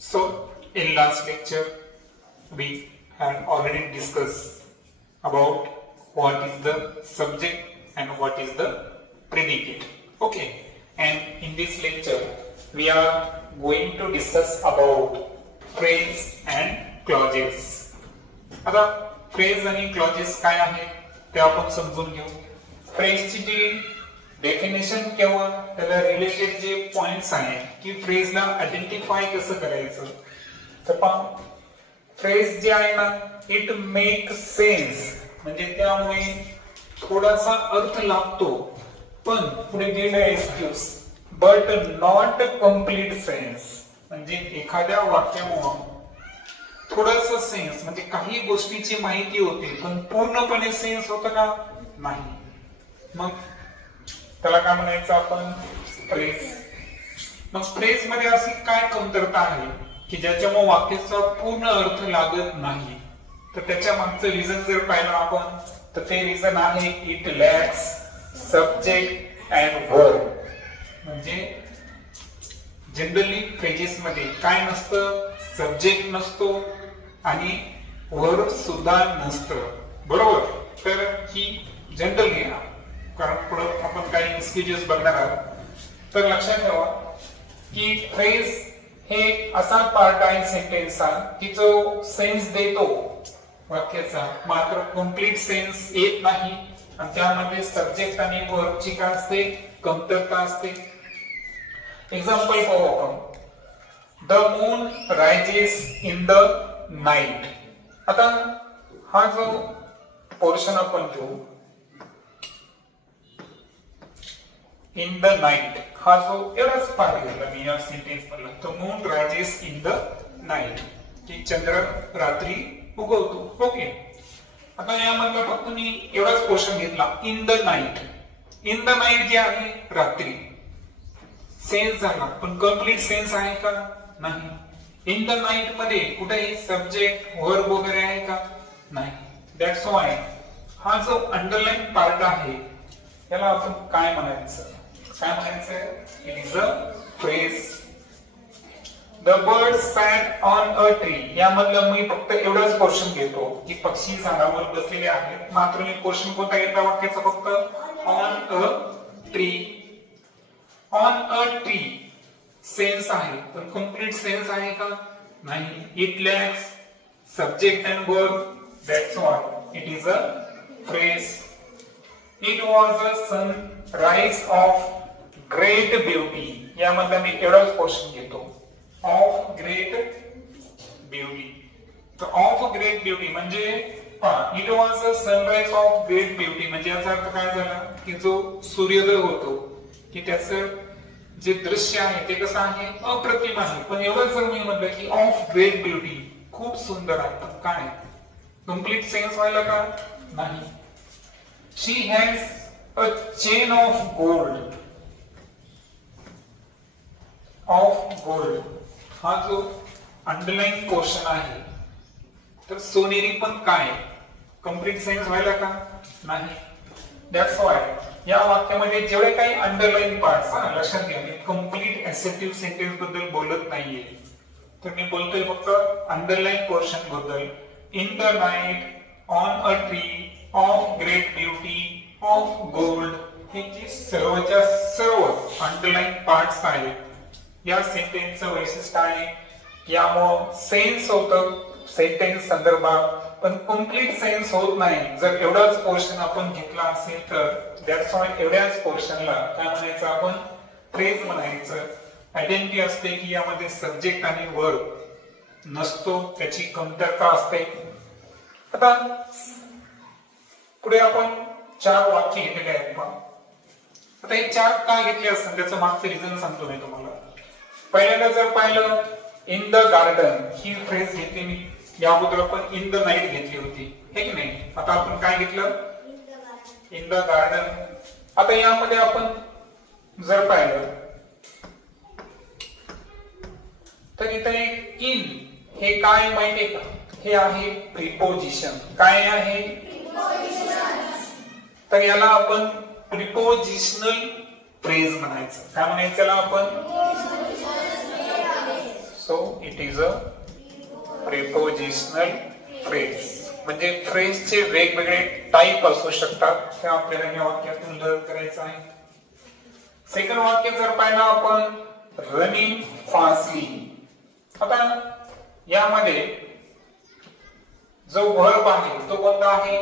So in last lecture we had already discussed about what is the subject and what is the predicate. Okay, and in this lecture we are going to discuss about phrase and clauses. आता phrase आणि clauses काय आहेत ते आपण समजून घेऊ. phrase ची जी definition किंवा त्याला रिलेटेड जे पॉइंट्स आहेत की फ्रेजला आयडेंटिफाय कसं करायचं तर पहा फ्रेज जे आहे ना इट मेक सेन्स म्हणजे त्यामुळे थोडासा अर्थ लागतो पण पुढे दिलेला excuse but not complete sense म्हणजे एखाद्या वाक्यामुळे थोडासा सेन्स म्हणजे काही गोष्टीची माहिती होते पण पूर्णपणे सेन्स होतं का नाही मग त्याला काय म्हणायचं आपण फ्रेज. मग फ्रेज मध्ये अशी काय कमतरता आहे की ज्याच्यामुळे वाक्याचा पूर्ण अर्थ लागत नाही तर त्याच्या मागचं रिझन जर पाहिलं आपण तर ते रिझन आहे it lacks subject and verb. म्हणजे जनरली फ्रेजेस मध्ये काय नसतं सब्जेक्ट नसतो आणि वर्ब सुद्धा नसतं बरोबर. तर ही जनरली कारण पुढे आपण काही एक्सक्यूजेस बघणार आहोत तर लक्षात ठेवा की फ्रेज हे असा पार्ट आहे सेंटेन्सचा की जो सेन्स देतो वाक्याचा मात्र कम्प्लीट सेन्स येत नाही आणि त्यामध्ये सब्जेक्ट आणि वर्बची काय असते कमतरता असते. एक्झाम्पल पाहू आपण. The moon rises in the night. आता हा जो पोर्शन आपण घेऊ इन द नाईट हा जो एवढाच पार्ट घेतला मी या सेंटेन्स मधला the moon rises in the night की चंद्र रात्री उगवतो. ओके आता यामधला फक्त मी एवढाच पोर्शन घेतला in the night. In the night जे आहे रात्री सेन्स झाला पण कम्प्लीट सेन्स आहे का नाही. इन द नाईट मध्ये कुठेही सब्जेक्ट वर्ब वगैरे आहे का नाही. दॅट्स व्हाय हा जो अंडरलाईन पार्ट आहे याला आपण काय म्हणायचं काय म्हणायचं it is a phrase. The bird sat on a tree यामधलं मी फक्त एवढाच पोर्शन घेतो की पक्षी झाडावर बसलेले आहेत मात्र मी पोर्शन कोणता घेतला वाक्याचा फक्त on a tree. On a tree sense आहे पण कम्प्लीट सेन्स आहे का नाही. It lacks subject and verb that's why it is a phrase. It was a sunrise of great beauty यामधला मी एवढाच पोर्शन घेतो ऑफ ग्रेट ब्युटी. तर ऑफ ग्रेट ब्युटी म्हणजे it was a sunrise of great beauty म्हणजे याचा अर्थ काय झाला की जो सूर्योदय होतो की त्याचं जे दृश्य आहे ते कसं आहे अप्रतिम आहे पण एवढंच जर मी म्हटलं की ऑफ ग्रेट ब्युटी खूप सुंदर आहे पण काय कम्प्लीट सेन्स व्हायला का नाही. She has a chain of gold. Of gold हा जो अंडरलाईन पोर्शन आहे तर सोनेरी पण काय कम्प्लीट सेन्स व्हायला का नाही. दॅट्स व्हाय या वाक्यामध्ये जेवढे काही अंडरलाईन पार्ट्स लक्षात घ्या मी कम्प्लीट ऍसेप्टिव्ह सेंटेन्स बद्दल बोलत नाहीये तर मी बोलतोय फक्त अंडरलाईन पोर्शन बद्दल. In the night on a tree of great beauty of gold हे जे सर्वच्या सर्व अंडरलाईन पार्ट्स आहेत या सेंटेन्सचं वैशिष्ट्य आहे यामुळे सेन्स होतं सेंटेन्स संदर्भात पण कम्प्लीट सेन्स होत नाही जर एवढाच पोर्शन आपण घेतला असेल तर. दॅट्स व्हाय एवढ्याच पोर्शनला काय म्हणायचं आपण फ्रेज म्हणायचं. आयडेंटिटी असते की यामध्ये सब्जेक्ट आणि वर्ब नसतो त्याची कमतरता असते. आता पुढे आपण 4 वाक्य घेतलेले आहेत. आता हे 4 का घेतले असतात त्याचं मागचं रिझन सांगतो मी तुम्हाला. पहिल्यांदा जर पाहिलं in the garden he phrase घेतली मी या अगोदर आपण इन द नाईट घेतली होती हे की नाही. आता आपण काय घेतलं इन द गार्डन. आता यामध्ये आपण जर पाहिलं तर इथे इन हे काय माहितीये का हे आहे प्रिपोजिशन. काय आहे तर याला आपण प्रिपोजिशनल फ्रेज म्हणायचं. काय म्हणायचं याला आपण so it is a prepositional phrase. म्हणजे फ्रेजचे वेगवेगळे टाइप असू शकतात, ते आपल्याला या वाक्यातून लर्न करायचं आहे. सेकंड वाक्य जर पाहिलं आपण, रनिंग फास्टली. आता यामध्ये जो वर्ब आहे तो कोणता आहे?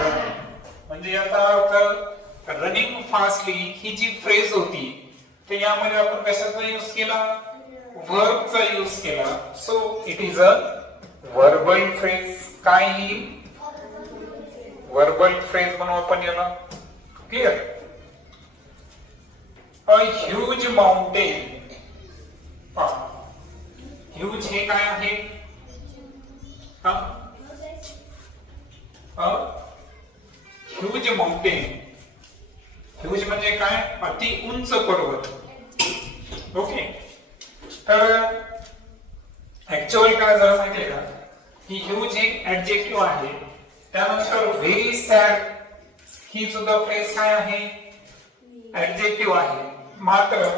रन. म्हणजे याचा अर्थ रनिंग फास्टली ही जी फ्रेज होती तर यामध्ये आपण कशाचा यूज केला? वर्बचा यूज केला. So it is a verbal phrase. काय ही वर्बल फ्रेज म्हणून आपण याला. Clear? A huge mountain. Huge हे काय आहे? Huge mountain. ह्यूज म्हणजे काय? अति उंच पर्वत. ओके. तर ऍक्च्युअली काय झालं माहितीये का की ह्यूज एक ऍडजेक्टिव्ह आहे. त्यानंतर व्हेरी सॅड ही सुद्धा फ्रेज काय आहे? ऍडजेक्टिव्ह आहे. मात्र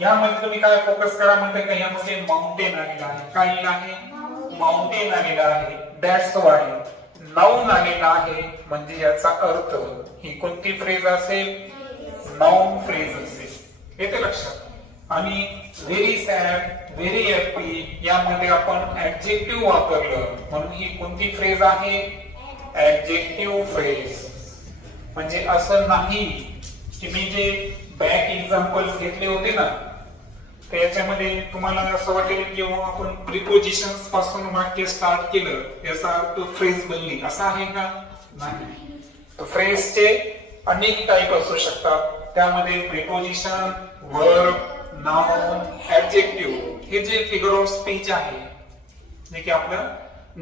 यामध्ये तुम्ही काय फोकस करा म्हणते का यामध्ये माउंटेन आलेला आहे. काय आहे? माउंटेन आलेला आहे. दॅट्स वाय नाउन आलेला आहे. म्हणजे याचा अर्थ ही कोणती फ्रेज असेल? नाउन फ्रेज असेल. येते लक्षात? आणि व्हेरी सॅड, व्हेरी हॅपी यामध्ये आपण ऍडजेक्टिव्ह वापरलं म्हणून ही कोणती फ्रेज आहे? Adjective phrase. म्हणजे असं नाही की मी जे बॅक एक्झाम्पल्स घेतले होते ना तर याच्यामध्ये तुम्हाला असं वाटेल की आपण प्रिपोजिशन्स पासून वाक्य स्टार्ट केलं याचा अर्थ फ्रेज बनली, असं आहे का? नाही. फ्रेजचे अनेक टाइप असू शकतात. त्यामध्ये प्रिपोजिशन, वर्ब, नाउन, ऍडजेक्टिव्ह हे जे फिगर ऑफ स्पीच आहे जे की आपलं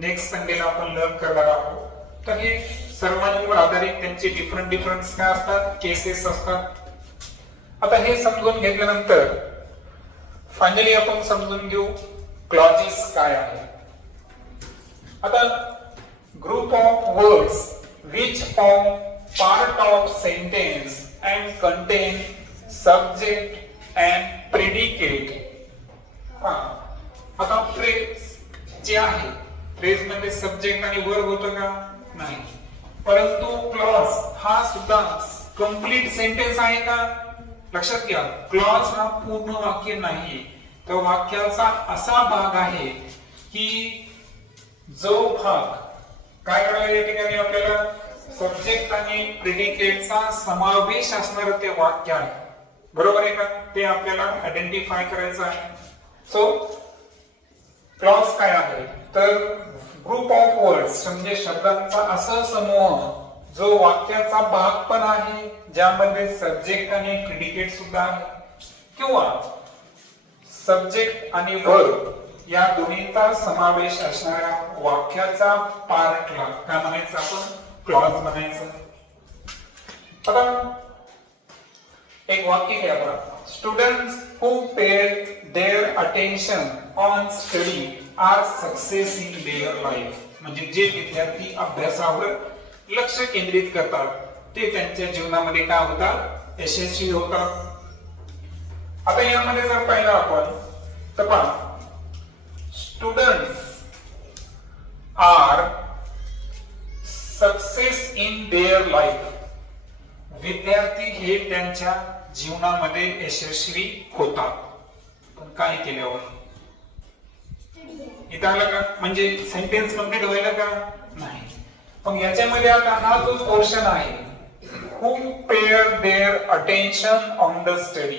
नेक्स्ट संडेला आपण लर्न करणार आहोत. तर हे सर्वांवर आधारित त्यांचे डिफरंट काय असतात? केसेस असतात. आता हे समजून घेतल्यानंतर फायनली आपण समजून घेऊ क्लॉजेस काय आहे. आता group of words which form part of sentence and contain subject and predicate. आता फ्रेज जे आहे फ्रेज मध्ये सब्जेक्ट आणि वर्ब होतं का? नाही. परंतु क्लॉज हा सुद्धा कंप्लीट सेंटेन्स आहे का? लक्षात घ्या, क्लॉज हा पूर्ण वाक्य नाही. तो वाक्याचा असा भाग आहे की जो भाग काय करायला या ठिकाणी आपल्याला सब्जेक्ट आणि प्रेडिकेटचा समावेश असणारं ते वाक्य आहे. बरोबर आहे का? ते आपल्याला आयडेंटिफाय करायचं आहे. सो क्लॉज काय आहे? तर ग्रुप ऑफ वर्ड्स म्हणजे शब्दांचा असा समूह जो वाक्याचा भाग पण आहे ज्यामध्ये सब्जेक्ट आणि प्रेडिकेट सुद्धा आहे किंवा सब्जेक्ट आणि वर्ब या दोन्हीचा समावेश असणाऱ्या वाक्याचा पार्टला काय म्हणायचं? आपण क्लॉज म्हणायचं. आता एक वाक्य घ्या बघा. Students who paid their attention on study are success in their life. म्हणजे जे विद्यार्थी अभ्यासावर लक्ष केंद्रित करतात ते त्यांच्या जीवनामध्ये काय होतात? यशस्वी होतात. आता यामध्ये जर पाहिलं आपण तर पहा, students are success in their life. विद्यार्थी हे त्यांच्या जीवनामध्ये यशस्वी होतात. पण काय केल्यावर? इथं आलं का? म्हणजे सेंटेन्स कंप्लीट व्हायला का? नाही. पण याच्यामध्ये आता हा जो पोर्शन आहे who paid their attention on the study,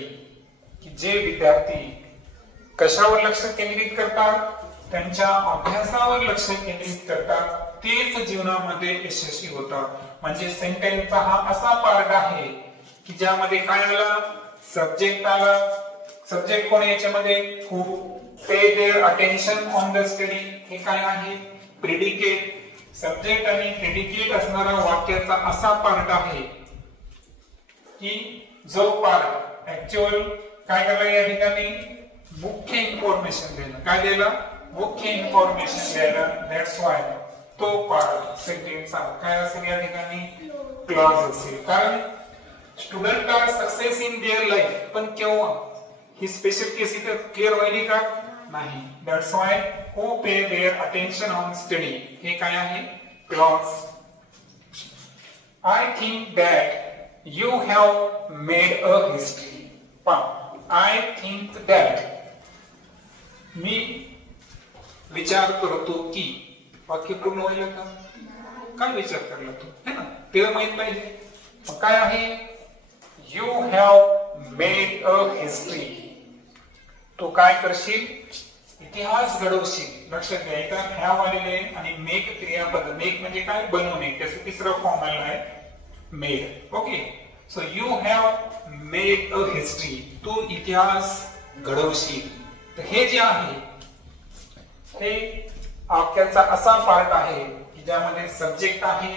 की जे विद्यार्थी कशावर लक्ष केंद्रित करतात? त्यांच्या अभ्यासावर लक्ष केंद्रित करतात तेच जीवनामध्ये यशस्वी होतात. म्हणजे सेंटेन्सचा हा असा पार्ट आहे की ज्यामध्ये काय आला? सब्जेक्ट आला. सब्जेक्ट कोण याच्यामध्ये? who paid their attention on the study. हे काय आहे? प्रेडिकेट. सब्जेक्ट आणि प्रेडिकेट असणारा वाक्याचा असा पार्ट आहे की जो पार्ट ऍक्च्युअल काय करायला या ठिकाणी? मुख्य इन्फॉर्मेशन देणं. काय द्यायला? मुख्य इन्फॉर्मेशन द्यायला. दॅट्स वाय तो पार्ट सेंटेन्सचा काय असेल या ठिकाणी? क्लॉज असेल. कारण student are success in their life. पण केव्हा? ही स्पेसिफिक केस इथे क्लिअर व्हायली का? नाही. That's why who pay their attention on study हे काय आहे clause. I think that you have made a history. I think that मी विचार करतो की वाक्य पूर्ण होईल का. काय विचार करला तू है ना ते माहित पाहिजे. काय आहे you have made a history. तू काय करशील इतिहास घडवशील. लक्षात घ्या इथं हॅव आलेले आणि मेक क्रियापद. मेक म्हणजे काय बनवणे. त्याचं तिसरं फॉर्म आलेला आहे made. Okay so you have made a history. तू इतिहास घडवशील. तर हे जे आहे हे वाक्याचा असा पार्ट आहे की ज्यामध्ये सब्जेक्ट आहे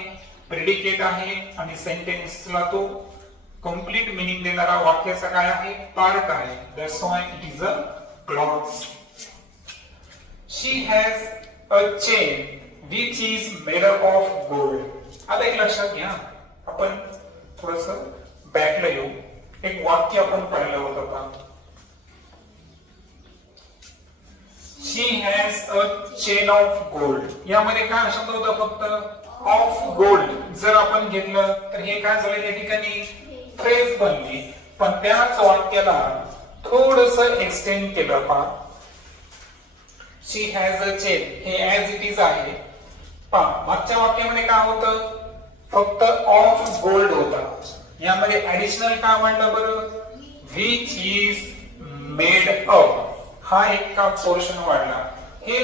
प्रेडिकेट आहे आणि सेंटेन्सला तो कंप्लीट मिनिंग देणारा वाक्याचा काय आहे पार्ट आहे. That's why it is a clause. She has a chain which is made up of gold. आता एक लक्षात घ्या आपण थोडस बॅकला येऊ. एक वाक्य आपण पाहिलं होतं का she has a chain of gold. यामध्ये काय शब्द होता फक्त ऑफ गोल्ड. जर आपण घेतलं तर हे काय झालं या ठिकाणी फ्रेज बनली. पण त्याच वाक्याला थोडस एक्सटेंड केलं पहा. शी हॅज अ चेन हे ऍज इट इज आहे. पहा मागच्या वाक्यामध्ये काय होतं फक्त ऑफ गोल्ड होता. यामध्ये ऍडिशनल काय म्हणलं बरं विच इज मेड अप. हा एक का पोर्शन वाढला. हे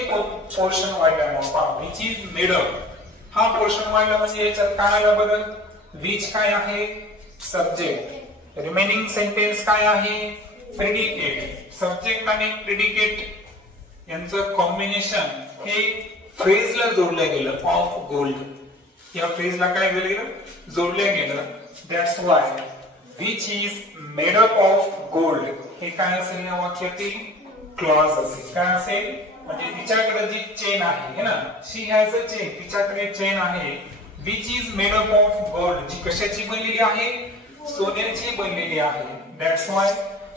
पोर्शन वाढल्यामुळे पहा विच इज मेड अप हा पोर्शन वाढला म्हणजे याच्यात काय आलं बरं विच काय आहे सब्जेक्ट. रिमेनिंग सेंटेन्स काय आहे प्रेडिकेट. सब्जेक्ट आणि प्रेडिकेट यांचं कॉम्बिनेशन हे फ्रेजला जोडलं गेलं ऑफ गोल्ड. या फ्रेजला काय गेलं जोडलं गेलं. That's why which is made up of gold हे काय असेल या वाक्यातील क्लॉज असेल. काय असेल म्हणजे तिच्याकडे जी चेन आहे है ना शी हॅज अ चेन. तिच्याकडे चेन आहे which is made up of gold जी कशाची बनलेली आहे सोन्याची बनलेली आहे. That's why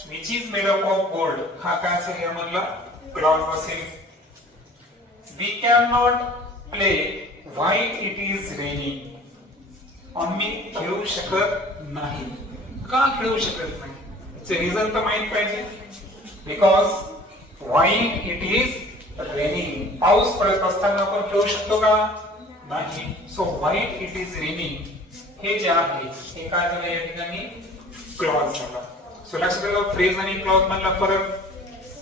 which is made up of gold हा काय असेल यामधला क्लॉज असेल. We can not play while it is raining. आम्ही खेळू शकत नाही. का खेळू शकत नाही याचे रिझन तर माहित पाहिजे. Because while it is raining. पाऊस पडत असताना आपण खेळू शकतो का नाही. So while it is raining हे जे आहे हे काय झालं या ठिकाणी क्लॉज झाला. सो लक्षात ठेवा फ्रेज आणि क्लॉज मधला फरक.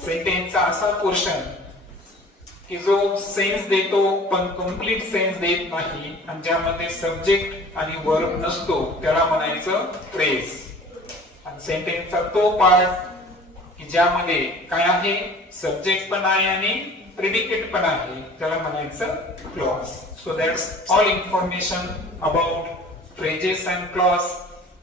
सेंटेन्सचा असा पोर्शन की जो सेन्स देतो पण कंप्लीट सेन्स देत नाही आणि ज्यामध्ये सब्जेक्ट आणि वर्ब नसतो त्याला म्हणायचं फ्रेज. आणि सेंटेन्सचा तो पार्ट की ज्यामध्ये काय आहे सब्जेक्ट पण आहे आणि प्रेडिकेट पण आहे त्याला म्हणायचं clause. So that's all information about phrases and clause.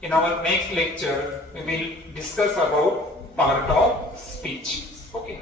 In our next lecture we will discuss about part of speech. Okay.